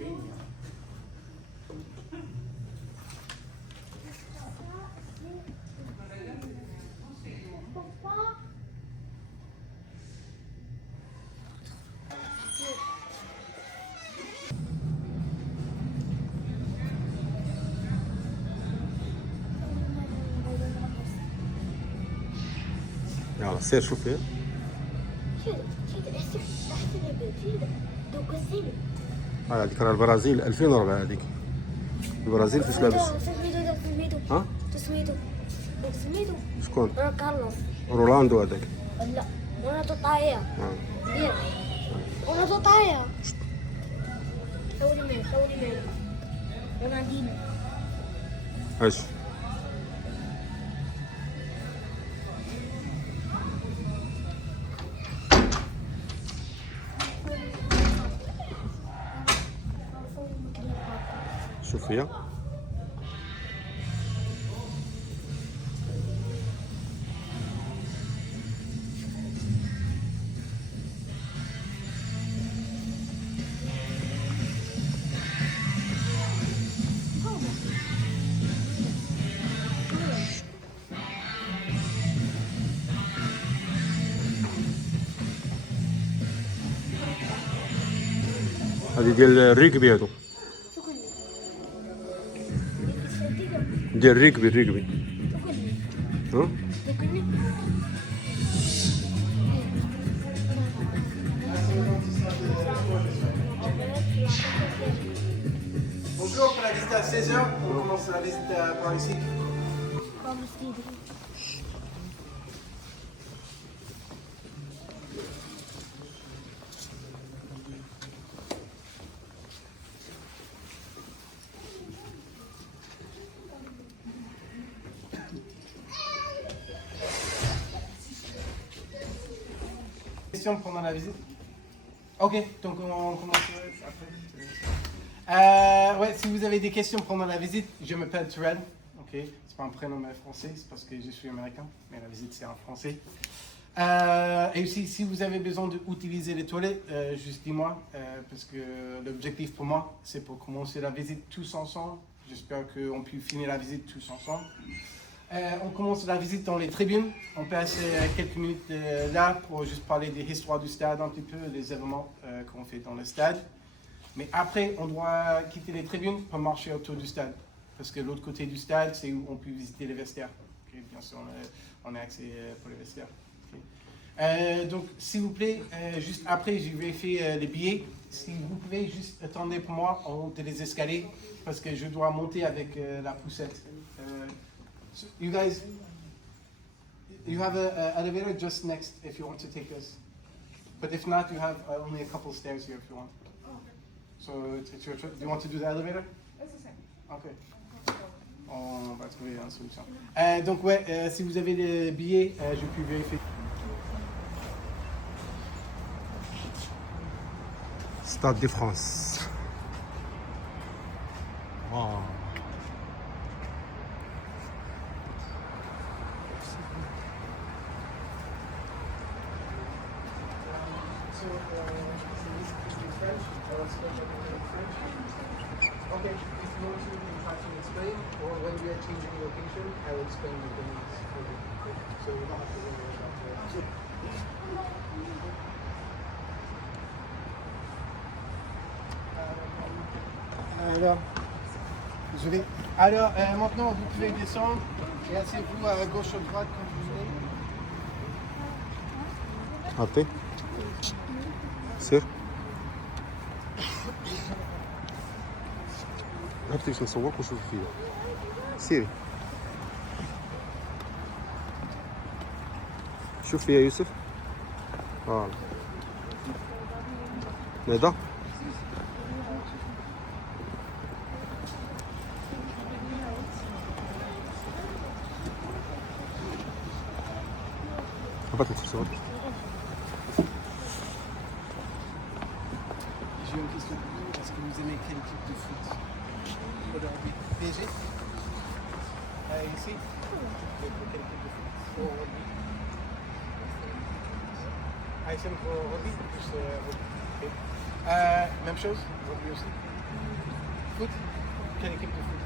يلا سير شوف فين. هذيك راه البرازيل 2004 هذيك. البرازيل فاش لابس؟ ها؟ سميتو شكون؟ كارلوس. رولاندو هذاك. لا رونالدو طايا. رونالدو طايا. حولي مين رونالدينو. ايش؟ شوف فيها. هذه ديال الريكبي هادو. ديال الريكبي. ها؟ Bonjour, pour la visite à 16h, on commence la visite par ici. Questions pendant la visite? Ok, donc on commence après. Ouais, si vous avez des questions pendant la visite, je m'appelle Terrell. Ok, c'est pas un prénom français, c'est parce que je suis américain, mais la visite c'est en français. Et aussi, si vous avez besoin d'utiliser les toilettes, juste dis-moi, parce que l'objectif pour moi, c'est pour commencer la visite tous ensemble. J'espère qu'on peut finir la visite tous ensemble. On commence la visite dans les tribunes. On passe quelques minutes là pour juste parler de l'histoire du stade un petit peu, des événements qu'on fait dans le stade. Mais après, on doit quitter les tribunes pour marcher autour du stade. Parce que l'autre côté du stade, c'est où on peut visiter les vestiaires. Okay, bien sûr, on a accès pour les vestiaires. Okay. Donc, s'il vous plaît, juste après, je vais faire les billets. Si vous pouvez juste attendre pour moi en haut des escaliers, parce que je dois monter avec la poussette. So you guys, you have an elevator just next if you want to take us. But if not, you have only a couple stairs here if you want. So it's your trip. Do you want to do the elevator? Ok. On va trouver une solution. Donc ouais, si vous avez des billets, je peux vérifier. Stade de France. Wow. Okay, if you want to, we can try to explain, or when we are changing location, I will explain the things for you. So we don't have to worry about that. Alors, désolé. Alors, maintenant, vous pouvez descendre et asseyez-vous à gauche ou à droite comme vous voulez. عطي سير. عرفتي باش نصورك ونشوف فيها. سيري شوف فيها يوسف. فوالا ندى. هبط تصور. J'ai une question pour vous. Est-ce que vous aimez quel type de foot? Aujourd'hui, PSG? Ici? Quel type de foot? Ou rugby? Ah, ici, pour rugby? Plus rugby. Okay. Même chose? Rugby aussi? foot? Quelle équipe de foot?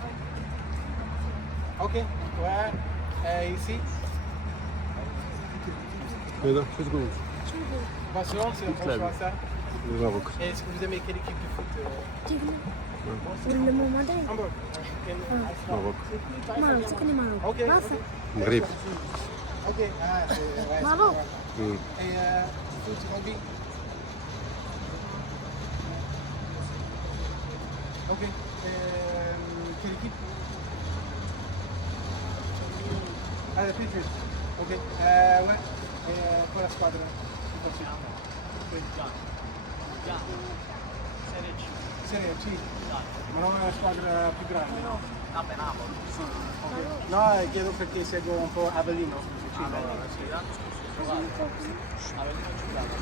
Ok, ouais. Ici? هذا شو تقول؟ Barcelone, c'est le bon choix ça. المغرب. Et est-ce que vous aimez quelle équipe de foot? ولا مدرب Hamburg. المغرب. ماروك سكني ماروك Ok. مصر المغرب. Ok, ah, c'est Maroc. pas grave. Et foot, rugby? Ok. Quelle équipe? Ah, la Patriots. Ok. Ouais. Et qual è la squadra? Serie C. Ma non è una squadra più grande? No. No, chiedo perché seguo un po' Avellino.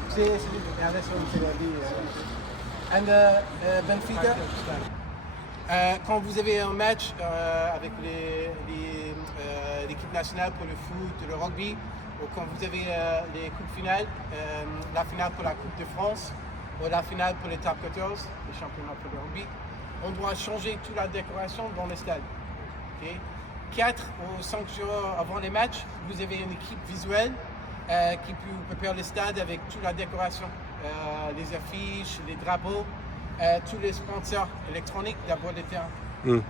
Sì, sì, e adesso in Serie B. And Benfica? Quand vous avez un match avec l'équipe nationale pour le foot, le rugby, ou quand vous avez les coupes finales, la finale pour la Coupe de France, ou la finale pour les top 14, le championnat pour le rugby, on doit changer toute la décoration dans le stade. Okay? 4 ou 5 jours avant les matchs, vous avez une équipe visuelle qui peut préparer le stade avec toute la décoration, les affiches, les drapeaux, tous les sponsors électroniques d'abord les terrains. Okay?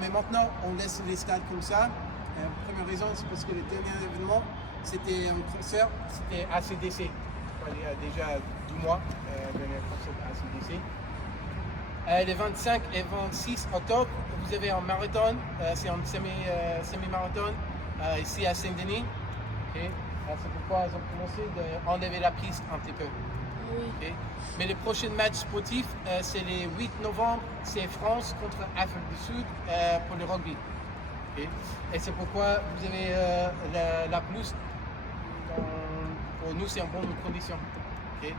Mais maintenant, on laisse les stades comme ça. Première raison, c'est parce que le dernier événement, c'était un concert, c'était ACDC. Il y a déjà 2 mois, le dernier concert ACDC. Les 25 et 26 octobre, vous avez un marathon, c'est un semi-marathon ici à Saint-Denis. Okay. C'est pourquoi ils ont commencé d'enlever la piste un petit peu. Okay. Mais le prochain match sportif, c'est le 8 novembre, c'est France contre Afrique du Sud pour le rugby. Okay. Et c'est pourquoi vous avez la pelouse. Pour nous, c'est en bonne condition. Okay.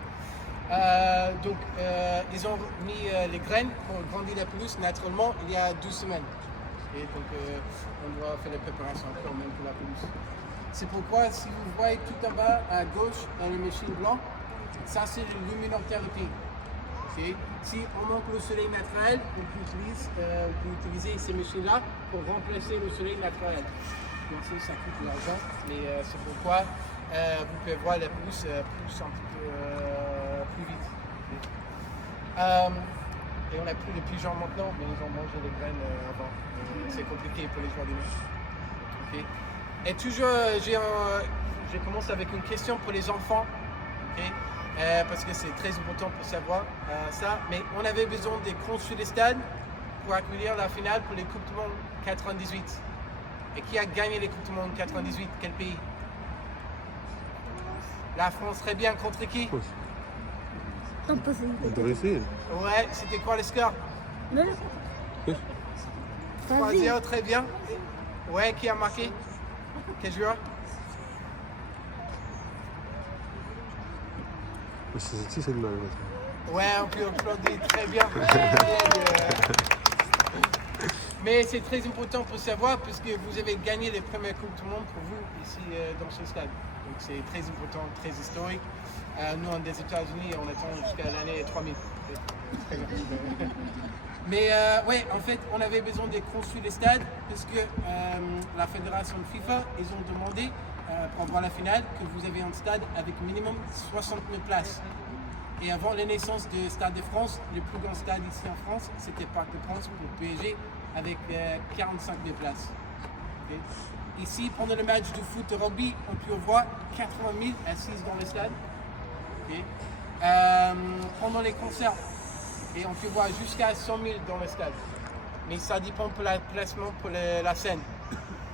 Donc, ils ont mis les graines pour grandir la pelouse naturellement il y a 12 semaines. Et donc, on doit faire les préparations encore même pour la pelouse. C'est pourquoi, si vous voyez tout en bas à gauche le machine blanc, ça c'est le luminosité. Okay. Si on manque le soleil naturel, on peut utiliser ces machines-là pour remplacer le soleil naturel. Bien sûr, ça coûte de l'argent, mais c'est pourquoi vous pouvez voir la pelouse pousse un petit peu plus vite. Et on n'a plus les pigeons maintenant, mais ils ont mangé les graines avant. C'est compliqué pour les joueurs du match. Okay. Et toujours, je commence avec une question pour les enfants. Okay. Parce que c'est très important pour savoir ça. Mais on avait besoin de construire les stades pour accueillir la finale pour les Coupes du Monde 98. Et qui a gagné les Coupes du Monde 98? Quel pays? La France. Très bien. Contre qui? Brésil. Ouais, c'était quoi le score? 3-0, très bien. Ouais, qui a marqué? Quel joueur? C'est le mal. Ouais, on peut applaudir, très bien. Mais c'est très important pour savoir puisque vous avez gagné les premières Coupes du Monde pour vous ici dans ce stade. Donc c'est très important, très historique. Nous, on est des États-Unis, on attend jusqu'à l'année 3000. Très bien. Mais ouais, en fait, on avait besoin de construire les stades parce que la fédération de FIFA, ils ont demandé pour voir la finale que vous avez un stade avec minimum 60 000 places. Et avant la naissance du Stade de France, le plus grand stade ici en France, c'était Parc de France pour le PSG avec 45 000 places. Okay. Ici, pendant le match de foot de rugby, on peut voir 80 000 assises dans le stade. Okay. Pendant les concerts, et on peut voir jusqu'à 100 000 dans le stade. Mais ça dépend pour le placement pour la scène.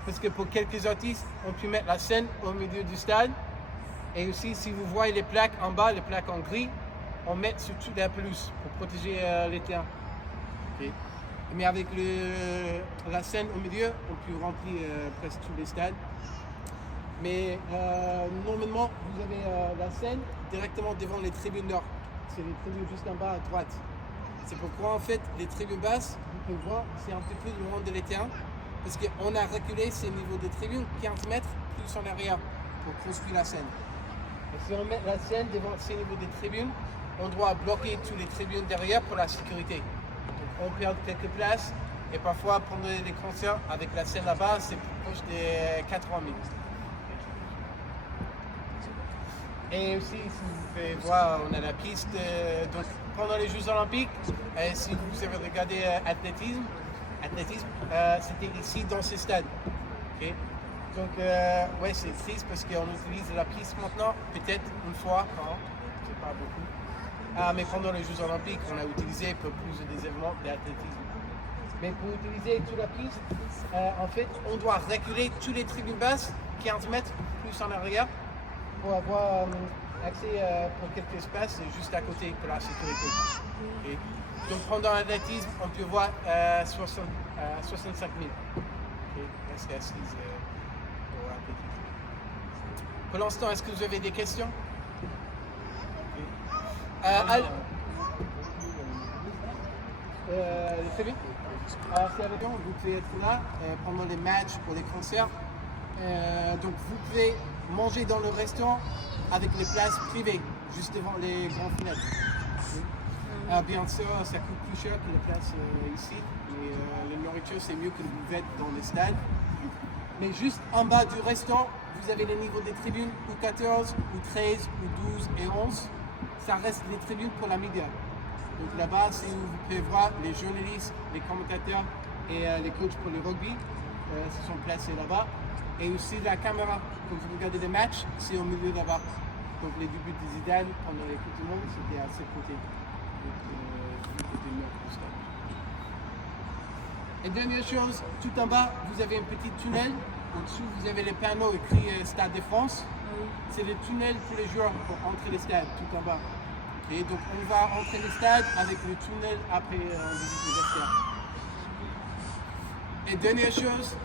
Parce que pour quelques artistes, on peut mettre la scène au milieu du stade. Et aussi, si vous voyez les plaques en bas, les plaques en gris, on met sur toute la pelouse pour protéger les terrains. Okay. Mais avec la scène au milieu, on peut remplir presque tous les stades. Mais normalement, vous avez la scène directement devant les tribunes nord. C'est les tribunes juste en bas à droite. C'est pourquoi en fait, les tribunes basses, vous pouvez voir, c'est un petit peu loin de les terrains. Parce qu'on a reculé ces niveaux de tribunes 15 mètres plus en arrière pour construire la scène. Et si on met la scène devant ces niveaux de tribunes, on doit bloquer toutes les tribunes derrière pour la sécurité. Donc on perd quelques places. Et parfois, pendant les concerts, avec la scène là-bas, c'est plus proche des 80 000. Et aussi, si vous pouvez voir, on a la piste. Donc, pendant les Jeux Olympiques, si vous avez regardé athlétisme, c'était ici dans ce stade. Okay? Donc, ouais, c'est triste parce qu'on utilise la piste maintenant, peut-être une fois par an, c'est pas beaucoup. Mais pendant les Jeux Olympiques, on a utilisé pour plus des événements d'athlétisme. Mais pour utiliser toute la piste, en fait, on doit reculer toutes les tribunes basses, 15 mètres plus en arrière, pour avoir accès pour quelques espaces juste à côté pour la sécurité. Okay. Donc pendant l'athlétisme, on peut voir 65 000. Okay. C'est assise pour l'athlétisme. Pour l'instant, est-ce que vous avez des questions? Okay. C'est bien. C'est avec nous, vous pouvez être là pendant les matchs, pour les concerts. Donc vous pouvez manger dans le restaurant avec les places privées, juste devant les grandes fenêtres. Bien sûr, ça coûte plus cher que les places ici. Mais la nourriture, c'est mieux que le buvette dans les stades. Mais juste en bas du restaurant, vous avez les niveaux des tribunes, ou 14, ou 13, ou 12 et 11. Ça reste les tribunes pour la média. Donc là-bas, si vous pouvez voir les journalistes, les commentateurs et les coachs pour le rugby se sont placés là-bas. Et aussi la caméra, quand vous regardez les matchs, c'est au milieu là-bas. Donc les débuts de Zidane pendant les Coupes du Monde, c'était à ce côté. Donc du côté nord du stade. Et dernière chose, tout en bas, vous avez un petit tunnel. Au-dessous, vous avez les panneaux écrits Stade de France. C'est le tunnel pour les joueurs pour entrer les stades, tout en bas. Et donc on va entrer le stade avec le tunnel après on visite les vestiaires. Et dernière chose,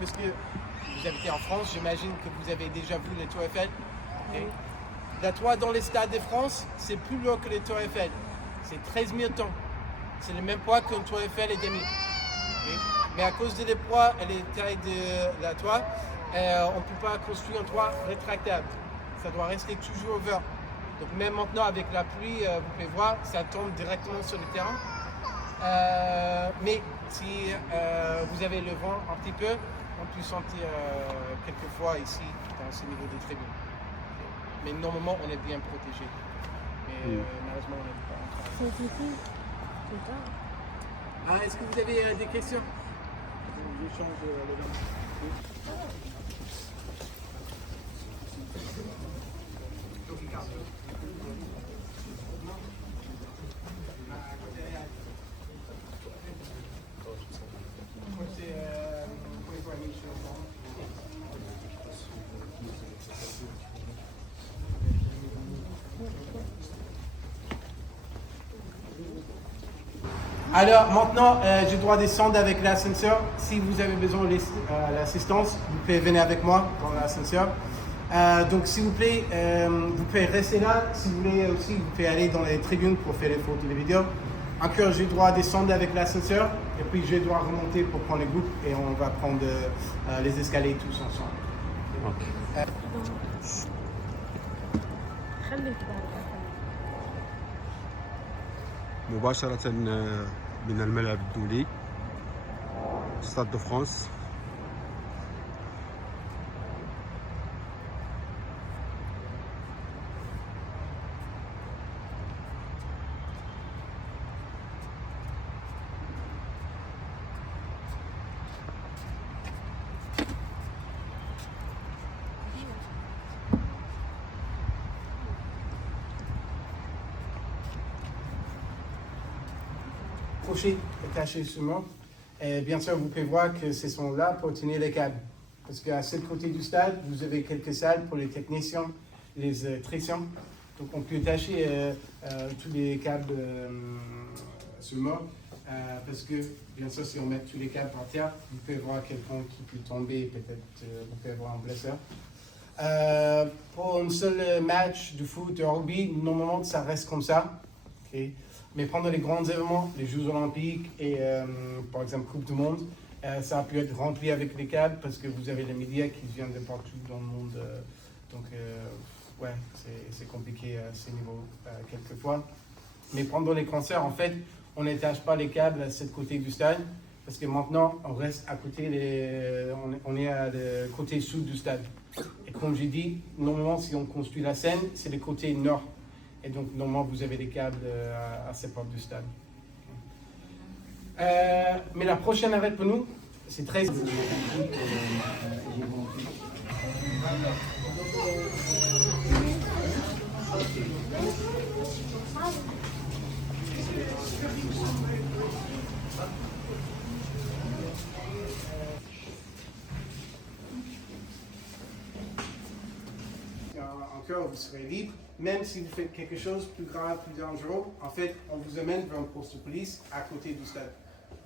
parce que vous habitez en France, j'imagine que vous avez déjà vu les Tours Eiffel. Okay. La toit dans les stades de France, c'est plus lourd que les Tours Eiffel. C'est 13 000 tonnes. C'est le même poids qu'une Tour Eiffel et demi. Okay. Mais à cause des poids et des tailles de la toit, on ne peut pas construire un toit rétractable. Ça doit rester toujours ouvert. Donc même maintenant avec la pluie, vous pouvez voir, ça tombe directement sur le terrain. Mais si vous avez le vent un petit peu, on peut sentir quelquefois ici dans ce niveau de tribunes. Mais normalement, on est bien protégé. Mais malheureusement, on n'est pas en train. C'est ici. C'est tard. Est-ce que vous avez des questions? Je change le nom. Alors maintenant, je dois descendre avec l'ascenseur. Si vous avez besoin d'assistance, vous pouvez venir avec moi dans l'ascenseur. Donc s'il vous plaît, vous pouvez rester là. Si vous voulez aussi, vous pouvez aller dans les tribunes pour faire les photos et les vidéos. Encore, je dois descendre avec l'ascenseur et puis je dois remonter pour prendre les groupes et on va prendre les escaliers tous ensemble. Okay. خليك بعد. مباشرة من الملعب الدولي ستاد دو فرانس. Crochet attaché sur moi. Et bien sûr, vous pouvez voir que ce sont là pour tenir les câbles. Parce qu'à ce côté du stade, vous avez quelques salles pour les techniciens, les électriciens. Donc on peut attacher tous les câbles sur moi. Parce que, bien sûr, si on met tous les câbles par terre, vous pouvez voir quelqu'un qui peut tomber, peut-être vous pouvez voir un blesseur. Pour un seul match de foot, de rugby, normalement, ça reste comme ça. Okay. Mais pendant les grands événements, les Jeux Olympiques et par exemple Coupe du Monde, ça a pu être rempli avec les câbles parce que vous avez les médias qui viennent de partout dans le monde. Donc, ouais, c'est compliqué à ce niveau quelquefois. Mais pendant les concerts, en fait, on n'attache pas les câbles à ce côté du stade, parce que maintenant, on reste à côté, on est à le côté sud du stade. Et comme j'ai dit, normalement, si on construit la scène, c'est le côté nord. Et donc, normalement, vous avez des câbles à cette porte du stade. Mais la prochaine arrête pour nous, c'est très... Encore, vous serez libre, même si vous faites quelque chose de plus grave, plus dangereux. En fait, on vous amène vers un poste de police à côté du stade.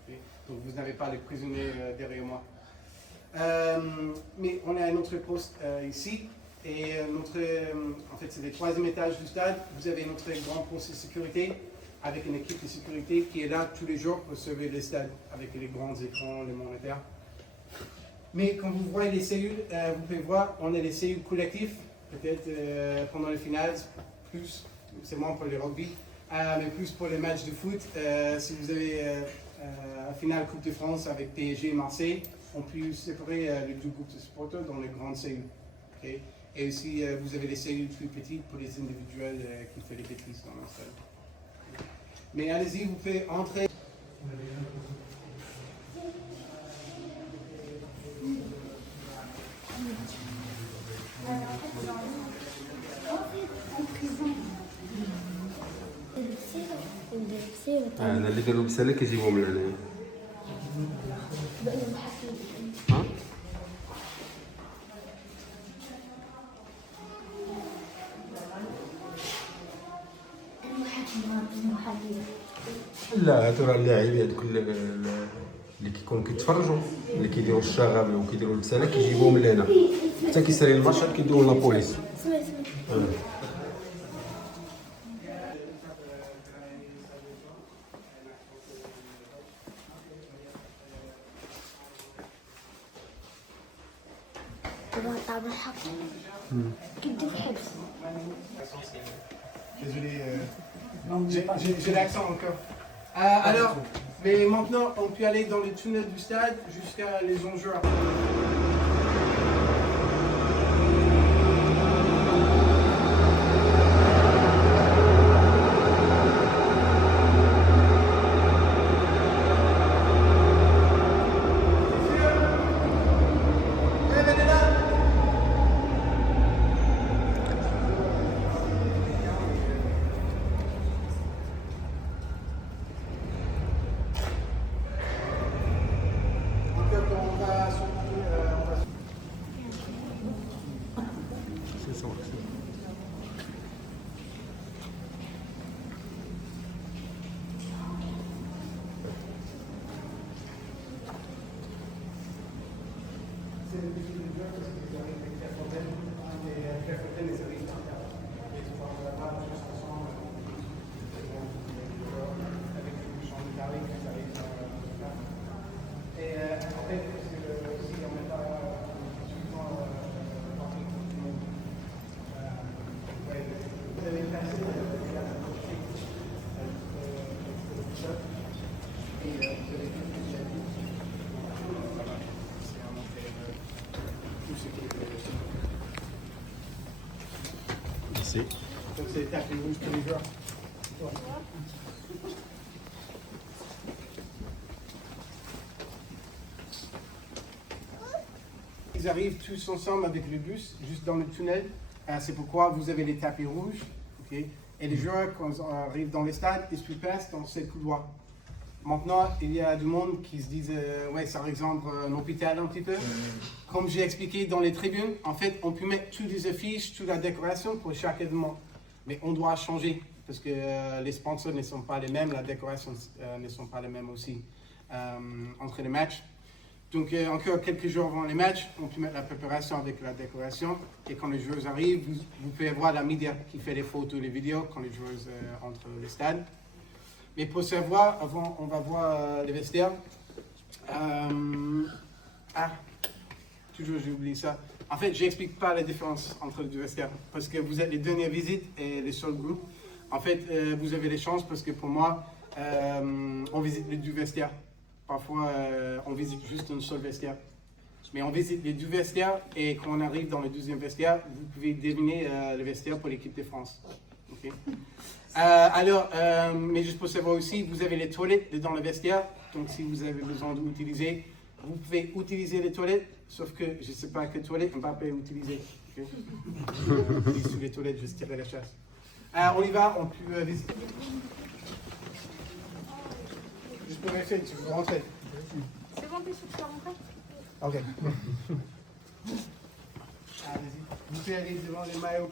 Okay? Donc, vous n'avez pas les prisonniers derrière moi. Mais on a un autre poste ici. Et en fait, c'est le 3e étage du stade. Vous avez notre grand poste de sécurité avec une équipe de sécurité qui est là tous les jours pour surveiller le stade avec les grands écrans, les moniteurs. Mais quand vous voyez les cellules, vous pouvez voir, on a les cellules collectives. Peut-être pendant les finales, plus, c'est moins pour les rugby, mais plus pour les matchs de foot. Si vous avez la finale Coupe de France avec PSG et Marseille, on peut séparer les 2 groupes de supporters dans les grandes cellules. Okay? Et aussi, vous avez les cellules plus petites pour les individuels qui font les bêtises dans la salle. Mais allez-y, vous pouvez entrer. أنا اللي داروا بسالة كيجيبوهم لهنا. ها؟ لا هادو راه اللاعبين هادوك اللي كيكونوا كيتفرجوا اللي كيديروا الشغب وكيديروا البسالة كيجيبوهم لهنا حتى كيسالي الماتشات كيدوهم لابوليس. Désolé, j'ai l'accent encore. Alors, mais maintenant, on peut aller dans les tunnels du stade jusqu'à les enjeux. Merci. Donc c'est les tapis rouges pour les joueurs. Ils arrivent tous ensemble avec le bus, juste dans le tunnel. C'est pourquoi vous avez les tapis rouges. Okay? Et les joueurs, quand ils arrivent dans les stades, ils se passent dans ces couloirs. Maintenant, il y a du monde qui se disent, ouais, ça ressemble à un hôpital un petit peu. Comme j'ai expliqué dans les tribunes, en fait, on peut mettre toutes les affiches, toute la décoration pour chaque événement. Mais on doit changer, parce que les sponsors ne sont pas les mêmes, la décoration ne sont pas les mêmes aussi entre les matchs. Donc, encore quelques jours avant les matchs, on peut mettre la préparation avec la décoration. Et quand les joueurs arrivent, vous pouvez voir la média qui fait les photos, les vidéos quand les joueurs entrent les stades. Mais pour savoir, avant, on va voir les vestiaires. Toujours j'ai oublié ça. En fait, je n'explique pas la différence entre les deux vestiaires parce que vous êtes les dernières visites et les seuls groupes. En fait, vous avez les chances parce que pour moi, on visite les deux vestiaires. Parfois, on visite juste un seul vestiaire. Mais on visite les deux vestiaires et quand on arrive dans le deuxième vestiaire, vous pouvez deviner le vestiaire pour l'équipe de France. Okay. Mais juste pour savoir aussi, vous avez les toilettes dans le vestiaire. Donc si vous avez besoin d'utiliser, vous pouvez utiliser les toilettes. Sauf que je ne sais pas quelle toilette Mbappé utiliser. Okay. Et sous les toilettes, juste tirer la chasse. On y va, on peut visiter. Juste pour vérifier, tu veux rentrer. C'est bon, t'es sûr que tu vas rentrer? Ok. Allez-y. Vous pouvez aller devant les maillots.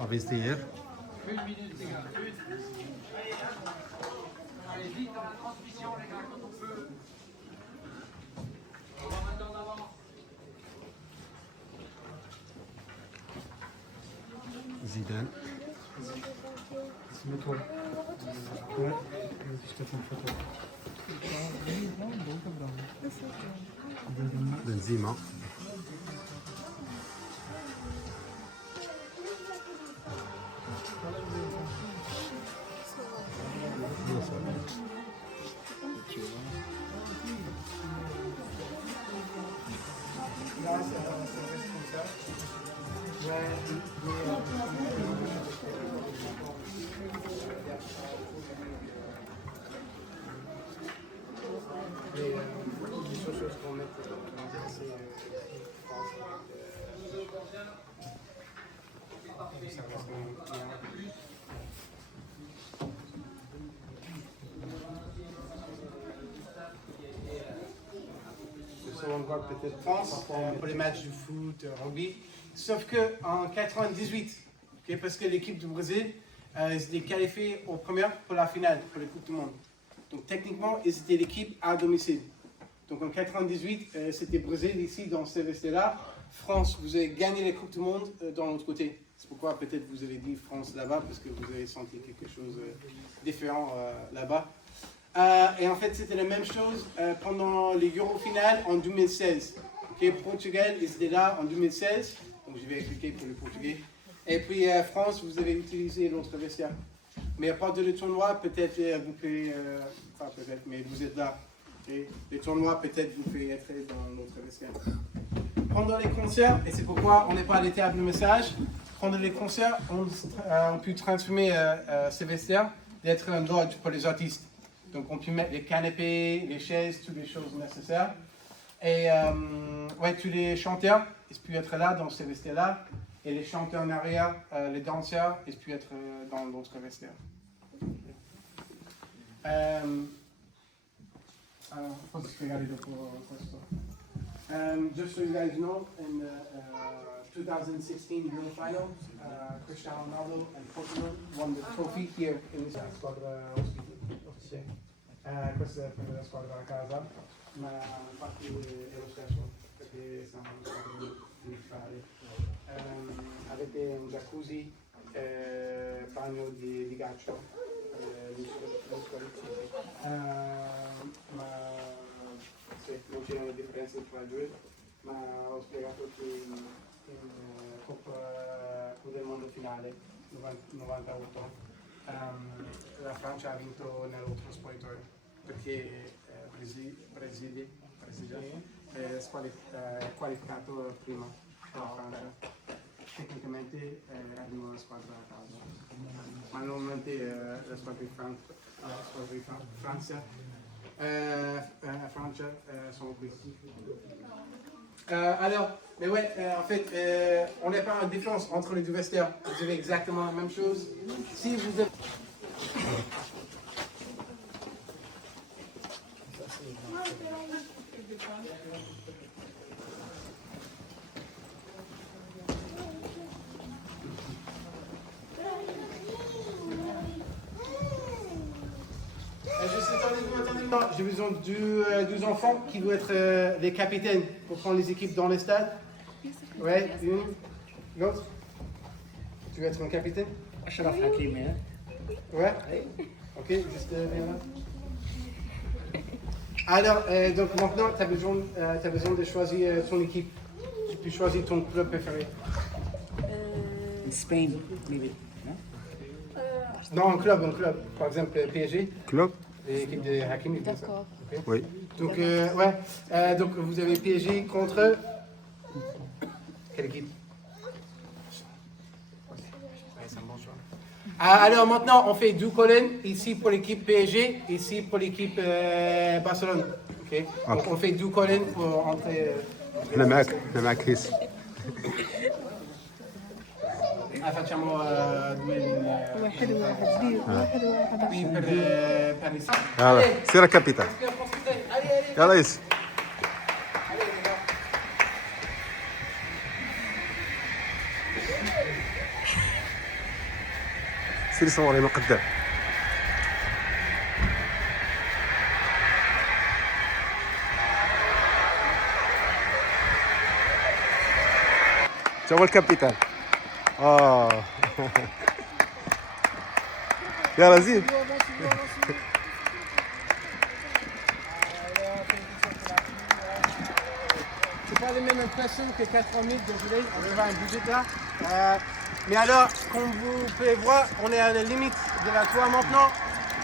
En vestiaire. Une minute, les gars. Allez vite dans la transmission, les gars, quand on peut. On va maintenant en avant. Zidane. C'est toi. Ouais, je te fais une photo. Benzema. Là, ça reste comme ça. Les choses qu'on met c'est ça reste bien. On voit peut-être France pour les matchs de foot, rugby. Sauf qu'en 98, okay, parce que l'équipe du Brésil s'était qualifiée aux premières pour la finale, pour la Coupe du Monde. Donc techniquement, ils étaient l'équipe à domicile. Donc en 98, c'était Brésil ici dans ce vestiaire-là. France, vous avez gagné la Coupe du Monde dans l'autre côté. C'est pourquoi peut-être vous avez dit France là-bas, parce que vous avez senti quelque chose de différent là-bas. Et en fait, c'était la même chose pendant les Euro finales en 2016. Okay, Portugal, ils étaient là en 2016, donc je vais expliquer pour les Portugais. Et puis France, vous avez utilisé l'autre vestiaire. Mais à part de le tournoi, peut-être vous pouvez, enfin peut-être, mais vous êtes là. Okay. Les tournois, peut-être vous pouvez être dans l'autre vestiaire. Pendant les concerts, et c'est pourquoi on n'est pas à l'étape de message, pendant les concerts, on peut transformer ces vestiaires d'être un lodge pour les artistes. Donc on peut mettre les canapés, les chaises, toutes les choses nécessaires. Et ouais, tous les chanteurs, ils peuvent être là dans ce vestiaire-là. Et les chanteurs en arrière, les danseurs, ils peuvent être dans l'autre vestiaire. Alors, posso spiegare dopo questo. Just so you guys know, in the 2016 Euro final, Cristiano Ronaldo and Portugal won the trophy here in this squadra ospite. Questa è per la squadra a casa, ma infatti è lo stesso, perché siamo una squadra neutrale. Avete un jacuzzi, bagno di ghiaccio, ma sì, non c'erano differenze tra i due, ma ho spiegato che in Coppa del Mondo finale 98 la Francia ha vinto nell'altro spogliatoio perché Brasile è qualificato prima la Francia. Tecnicamente abbiamo la squadra a casa, ma normalmente la squadra di Francia sont qui. Alors, mais ouais, en fait, on n'a pas une différence entre les deux vestiaires. Vous avez exactement la même chose. Si vous avez... Attendez-moi. J'ai besoin de deux enfants qui vont être les capitaines pour prendre les équipes dans les stades. Ouais, une. L'autre. Tu veux être mon capitaine? Ashraf Hakimi, hein? Ouais. Ok, juste viens là. Alors, donc maintenant, tu as besoin de choisir ton équipe. Tu peux choisir ton club préféré. In Spain, maybe. No? Non, un club. Par exemple, PSG, Club? l'équipe de Hakimi. bien sûr. D'accord. Ok. Oui. Donc, ouais. Donc, vous avez PSG contre. Quelle équipe? Ouais, c'est un bon choix. Alors maintenant, on fait deux colonnes, ici pour l'équipe PSG, ici pour l'équipe Barcelone. Ok. Donc on fait deux colonnes pour entrer. أنا معك كيس. Facciamo due linee. واحد واحد Qui per ici. يلا سير يا كابيتان. Allez, يلا يس. les gars. سير صوري من قدام. تا هو الكابيتان. يلا زيد. C'est pas les mêmes impressions que 4 minutes, désolé, on va avoir un budget là. Mais alors, comme vous pouvez voir, on est à la limite de la tour maintenant.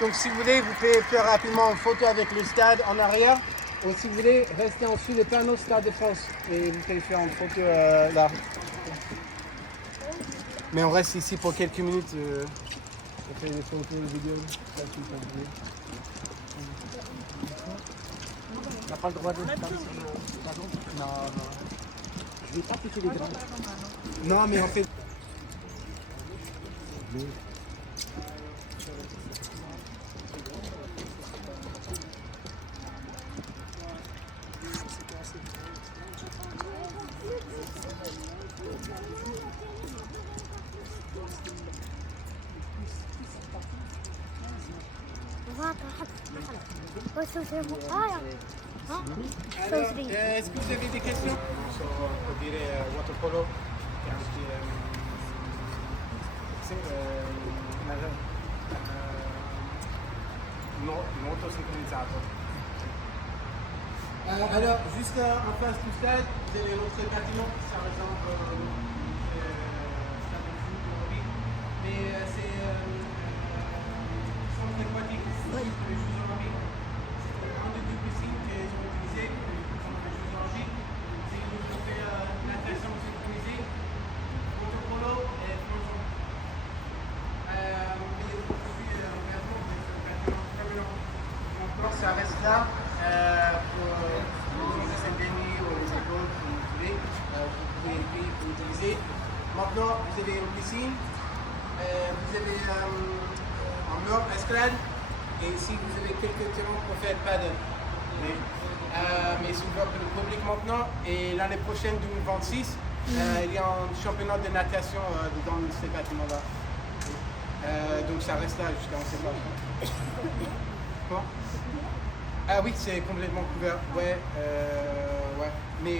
Donc si vous voulez, vous pouvez faire rapidement une photo avec le stade en arrière. Ou si vous voulez, rester en dessous le panneau Stade de France. Et vous pouvez faire une photo là. Mais on reste ici pour quelques minutes. On fait des photos, des vidéos. Ça, tout ça, vous voulez. On n'a pas le droit de faire sur le ballon. Non, non. Je vais pas toucher les grands. Non, mais on fait. Alors, est-ce que vous avez des questions sur, on peut dire, waterpolo e anche nuoto sincronizzato. Alors, juste en face du stade, vous avez l'autre bâtiment, ça ressemble au stade de foot ou rugby, mais c'est centre aquatique pour les Jeux Olympiques. C'est un des deux piscines qu'ils ont utilisé pendant les Jeux Olympiques. C'est une ont fait natation synchronisée, waterpolo et plongeon. Mais aujourd'hui, engagement de ce bâtiment permanent. Donc ça reste là pour les Saint-Denis ou les écoles, comme vous voulez. Vous pouvez l'utiliser. Maintenant, vous avez une piscine, vous avez un mur escalade, et ici vous avez quelques terrains pour faire paddle. Mais c'est ouvert pour le public maintenant, et l'année prochaine, 2026, il y a un championnat de natation dans ces bâtiments-là. Donc ça reste là jusqu'à on ne sait pas. Quoi? Ah oui, c'est complètement couvert. Ouais, ouais. Mais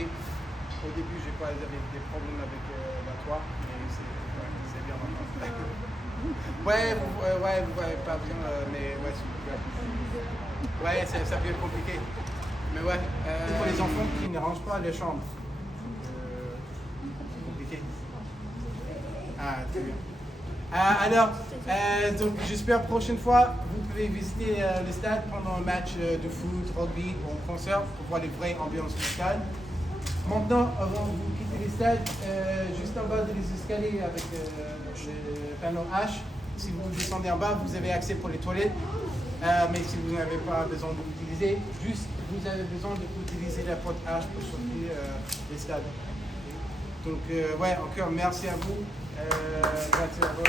au début, j'ai pas j'avais des problèmes avec la toit, mais c'est bien maintenant. Ouais, vous voyez pas bien, mais ouais, c'est couvert. Ouais, ça peut être compliqué. Mais ouais, pour les enfants qui ne rangent pas les chambres, c'est compliqué. Ah, très bien. Alors, donc j'espère prochaine fois, vous pouvez visiter le stade pendant un match de foot, rugby ou un concert pour voir les vraies ambiances du stade. Maintenant, avant de vous quitter le stade, juste en bas des escaliers avec le panneau H, si vous descendez en bas, vous avez accès pour les toilettes. Mais si vous n'avez pas besoin de l'utiliser, juste vous avez besoin d'utiliser la porte H pour sortir le stade. Donc, ouais, encore merci à vous. Grazie a voi.